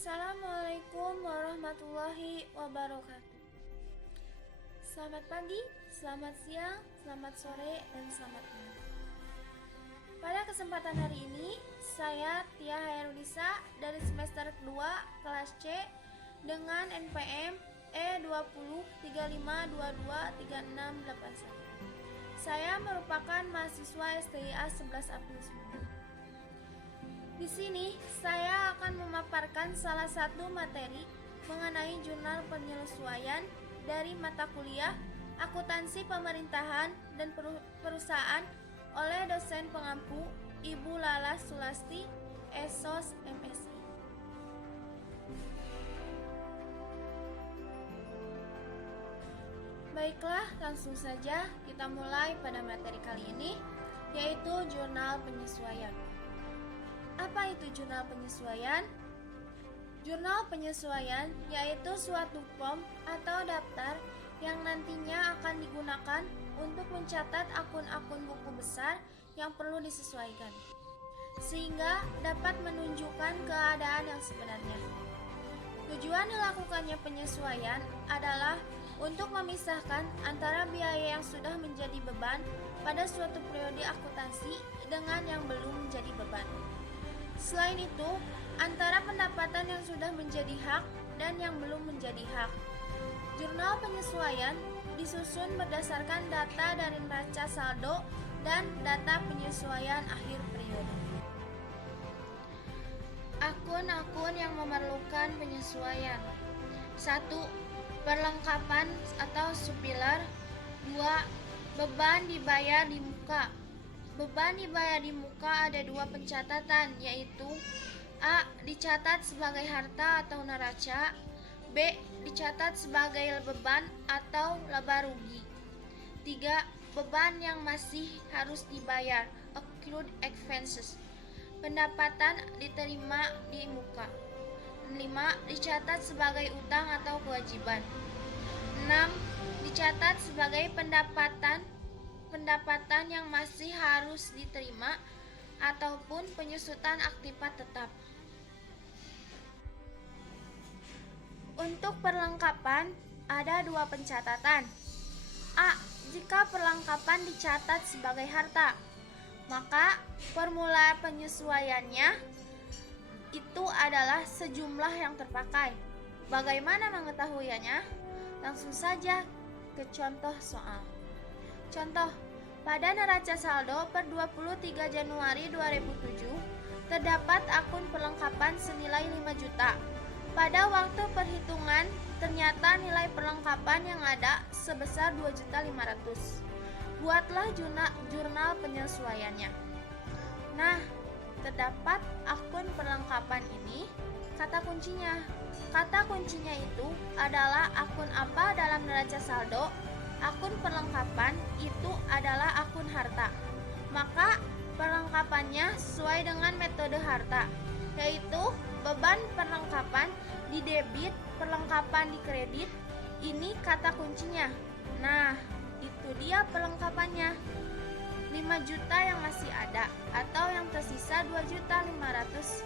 Assalamualaikum warahmatullahi wabarakatuh. Selamat pagi, selamat siang, selamat sore, dan selamat malam. Pada kesempatan hari ini, saya Tia Hairunisa dari semester kedua kelas C dengan NPM E2035223681. Saya merupakan mahasiswa STIA 11 April 9. Di sini, saya akan memaparkan salah satu materi mengenai jurnal penyesuaian dari mata kuliah Akuntansi Pemerintahan dan Perusahaan oleh dosen pengampu Ibu Lala Sulasti, Esos MSI. Baiklah, langsung saja kita mulai pada materi kali ini, yaitu jurnal penyesuaian. Apa itu jurnal penyesuaian? Jurnal penyesuaian yaitu suatu form atau daftar yang nantinya akan digunakan untuk mencatat akun-akun buku besar yang perlu disesuaikan, sehingga dapat menunjukkan keadaan yang sebenarnya. Tujuan dilakukannya penyesuaian adalah untuk memisahkan antara biaya yang sudah menjadi beban pada suatu periode akuntansi dengan yang belum menjadi beban. Selain itu, antara pendapatan yang sudah menjadi hak dan yang belum menjadi hak. Jurnal penyesuaian disusun berdasarkan data dari neraca saldo dan data penyesuaian akhir periode. Akun-akun yang memerlukan penyesuaian. 1. Perlengkapan atau subpilar. 2. Beban dibayar di muka. Beban dibayar di muka ada dua pencatatan, yaitu A. Dicatat sebagai harta atau neraca. B. Dicatat sebagai beban atau laba rugi. 3. Beban yang masih harus dibayar, accrued expenses. Pendapatan diterima di muka. 5. Dicatat sebagai utang atau kewajiban. 6. Dicatat sebagai pendapatan yang masih harus diterima ataupun penyusutan aktiva tetap. Untuk perlengkapan ada dua pencatatan. A. Jika perlengkapan dicatat sebagai harta, maka formula penyesuaiannya itu adalah sejumlah yang terpakai. Bagaimana mengetahuinya? Langsung saja ke contoh soal. Contoh, pada neraca saldo per 23 Januari 2007 terdapat akun perlengkapan senilai 5 juta. Pada waktu perhitungan ternyata nilai perlengkapan yang ada sebesar 2.500.000. Buatlah jurnal penyesuaiannya. Nah, terdapat akun perlengkapan ini kata kuncinya. Kata kuncinya itu adalah akun apa dalam neraca saldo. Akun perlengkapan itu adalah akun harta. Maka perlengkapannya sesuai dengan metode harta, yaitu beban perlengkapan di debit, perlengkapan di kredit. Ini kata kuncinya. Nah, itu dia perlengkapannya. 5 juta yang masih ada atau yang tersisa 2.500.000.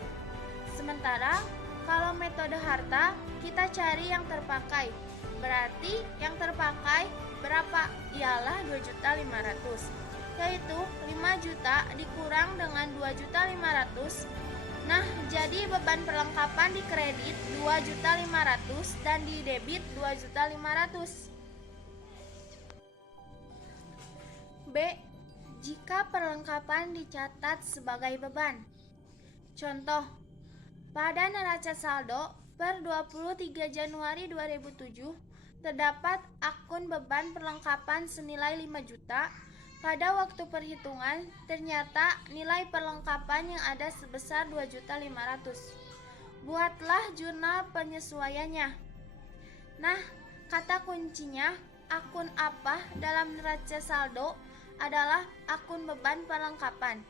Sementara kalau metode harta kita cari yang terpakai. Berarti yang terpakai berapa? Ialah 2.500.000, yaitu 5 juta dikurang dengan 2.500.000. Nah, jadi beban perlengkapan di kredit 2.500.000 dan di debit 2.500.000. B. Jika perlengkapan dicatat sebagai beban. Contoh, pada neraca saldo per 23 Januari 2007 terdapat akun beban perlengkapan senilai 5 juta. Pada waktu perhitungan ternyata nilai perlengkapan yang ada sebesar 2.500.000. Buatlah jurnal penyesuaiannya. Nah, kata kuncinya akun apa dalam neraca saldo adalah akun beban perlengkapan.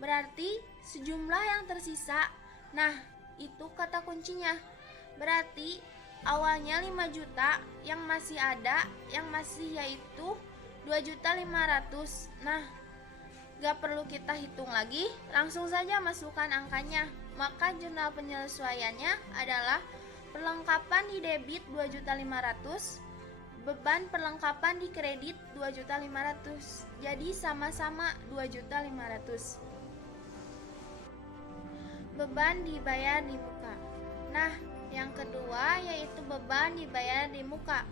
Berarti sejumlah yang tersisa. Nah, itu kata kuncinya. Berarti awalnya 5 juta, yang masih ada, yang masih yaitu 2.500.000. Nah, gak perlu kita hitung lagi, langsung saja masukkan angkanya. maka jurnal penyesuaiannya adalah perlengkapan di debit 2.500.000, beban perlengkapan di kredit 2.500.000. Jadi sama-sama 2.500.000. Beban dibayar di muka. Nah, yang kedua yaitu beban dibayar di muka.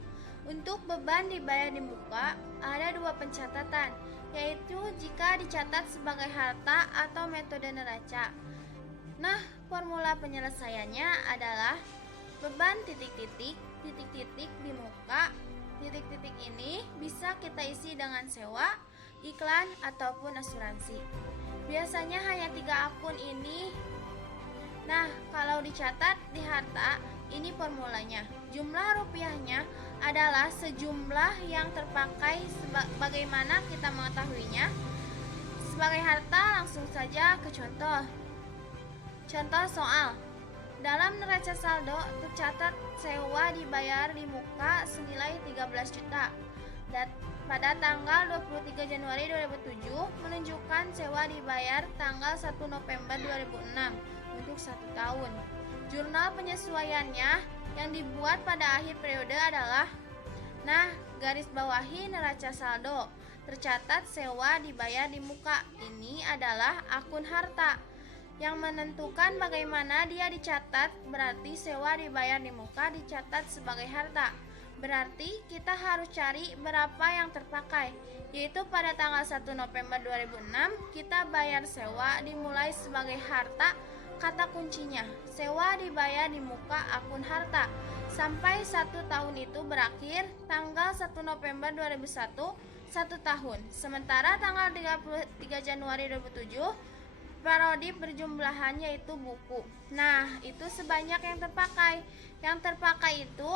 Untuk beban dibayar di muka ada dua pencatatan, yaitu jika dicatat sebagai harta atau metode neraca. Nah, formula penyelesaiannya adalah beban titik-titik di muka. Titik-titik ini bisa kita isi dengan sewa, iklan, ataupun asuransi. Biasanya hanya 3 akun ini. Nah, kalau dicatat di harta, ini formulanya. Jumlah rupiahnya adalah sejumlah yang terpakai. Bagaimana kita mengetahuinya? Sebagai harta, langsung saja ke contoh. Contoh soal. Dalam neraca saldo tercatat sewa dibayar di muka senilai 13 juta. Pada tanggal 23 Januari 2007 menunjukkan sewa dibayar tanggal 1 November 2006 untuk 1 tahun. Jurnal penyesuaiannya yang dibuat pada akhir periode adalah, nah, garis bawahi neraca saldo tercatat sewa dibayar di muka. Ini adalah akun harta. Yang menentukan bagaimana dia dicatat berarti sewa dibayar di muka dicatat sebagai harta. Berarti kita harus cari berapa yang terpakai, yaitu pada tanggal 1 November 2006 kita bayar sewa dimulai sebagai harta. Kata kuncinya, sewa dibayar di muka akun harta sampai 1 tahun itu berakhir tanggal 1 November 2001, 1 tahun. Sementara tanggal 33 Januari 2007 parodi perjumlahan yaitu buku. Nah, itu sebanyak yang terpakai. Yang terpakai itu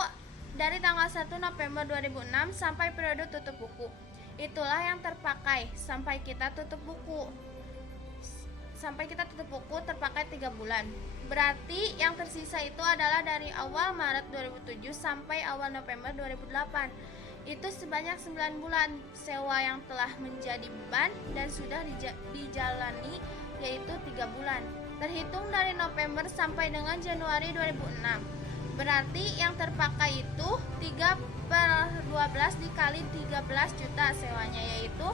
dari tanggal 1 November 2006 sampai periode tutup buku. Itulah yang terpakai sampai kita tutup buku. Terpakai 3 bulan. Berarti yang tersisa itu adalah dari awal Maret 2007 sampai awal November 2008. Itu sebanyak 9 bulan sewa yang telah menjadi beban dan sudah dijalani, yaitu 3 bulan. Terhitung dari November sampai dengan Januari 2006. Berarti yang terpakai itu 3/12 dikali 13 juta sewanya, yaitu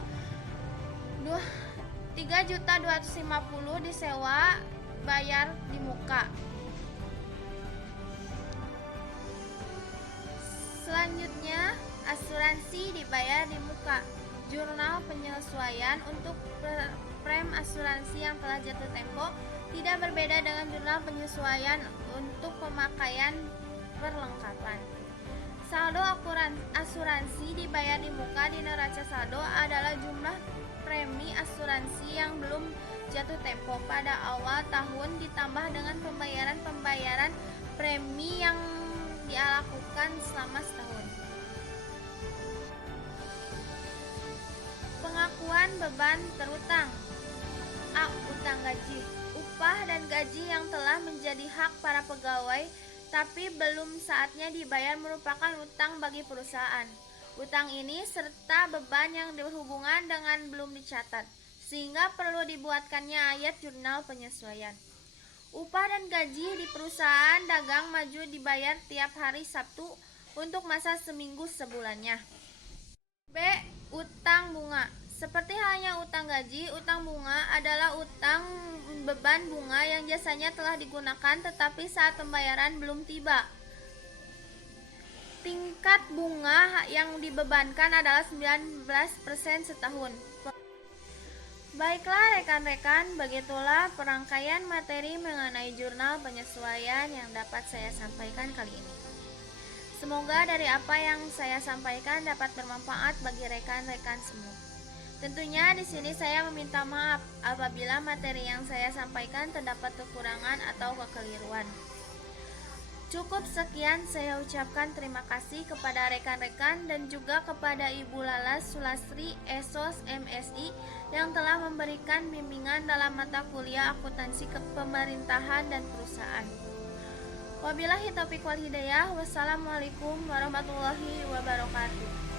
3.250.000 disewa bayar di muka. Selanjutnya, asuransi dibayar di muka. Jurnal penyesuaian untuk prem asuransi yang telah jatuh tempo tidak berbeda dengan jurnal penyesuaian untuk pemakaian perlengkapan. Saldo asuransi dibayar di muka di neraca saldo adalah jumlah premi asuransi yang belum jatuh tempo pada awal tahun ditambah dengan pembayaran premi yang dilakukan selama setahun. Pengakuan beban terutang. A. Utang gaji. Upah dan gaji yang telah menjadi hak para pegawai tapi belum saatnya dibayar merupakan utang bagi perusahaan. Utang ini serta beban yang berhubungan dengan belum dicatat, sehingga perlu dibuatkannya ayat jurnal penyesuaian. Upah dan gaji di perusahaan dagang maju dibayar tiap hari Sabtu untuk masa seminggu sebulannya. B. Utang bunga. Seperti halnya utang gaji, utang bunga adalah utang beban bunga yang jasanya telah digunakan tetapi saat pembayaran belum tiba. Tingkat bunga yang dibebankan adalah 19% setahun. Baiklah rekan-rekan, begitulah perangkaian materi mengenai jurnal penyesuaian yang dapat saya sampaikan kali ini. Semoga dari apa yang saya sampaikan dapat bermanfaat bagi rekan-rekan semua. Tentunya di sini saya meminta maaf apabila materi yang saya sampaikan terdapat kekurangan atau kekeliruan. Cukup sekian, saya ucapkan terima kasih kepada rekan-rekan dan juga kepada Ibu Lalas Sulastri Esos MSI yang telah memberikan bimbingan dalam mata kuliah akuntansi kepemerintahan dan perusahaan. Wabillahi taufiq wal hidayah. Wassalamualaikum warahmatullahi wabarakatuh.